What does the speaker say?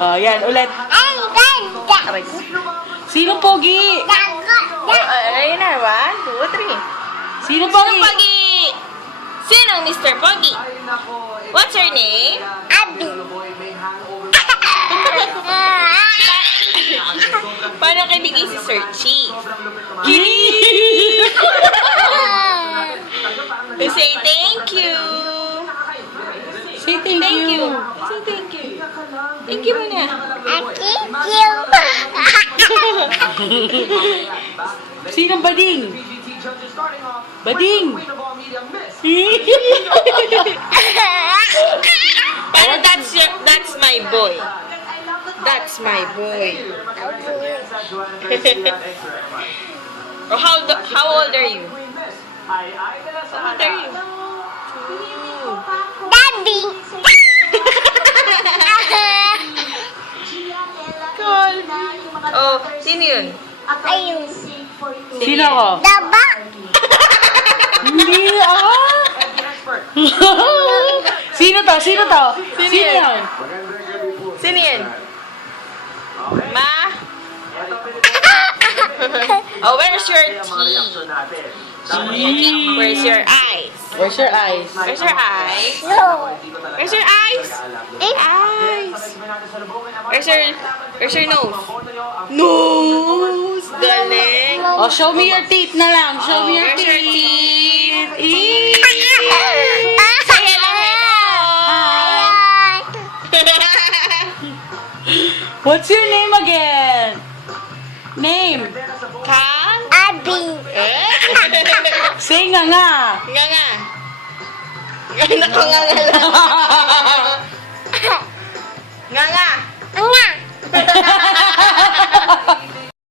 Oh, yan, ulit. Aray ko. Sino pogi? Ayun na, 1, 2, 3. Sino pogi? Pogi! Sinong Mr. Pogi? What's your name? Abi. Paano kinigay si Sir Chi? To say thank you. Say thank Thank you. you. Say thank you. Thank you muna. Sino bading? Bading. Paano that's my boy? That's my boy. Oh, how old are you? How old are you? Daddy. Cool. Oh, sino yun? Ayun. Sino ako? Daba. Hindi ako. Sino to? Sino to? Sino Sino yan? yan? Sino yan? Ma? Oh, where's your teeth? Where's your eyes? Where's your eyes? Where's your eyes? No. Where's your eyes? Eyes. Where's your nose? Nose. Galing. Oh, show me your teeth na lang. Show me your Where's your teeth. teeth? Say hello, What's your name again? Name. Ka? Abi. Say nga nga. Nga nga. Nakanganga lang.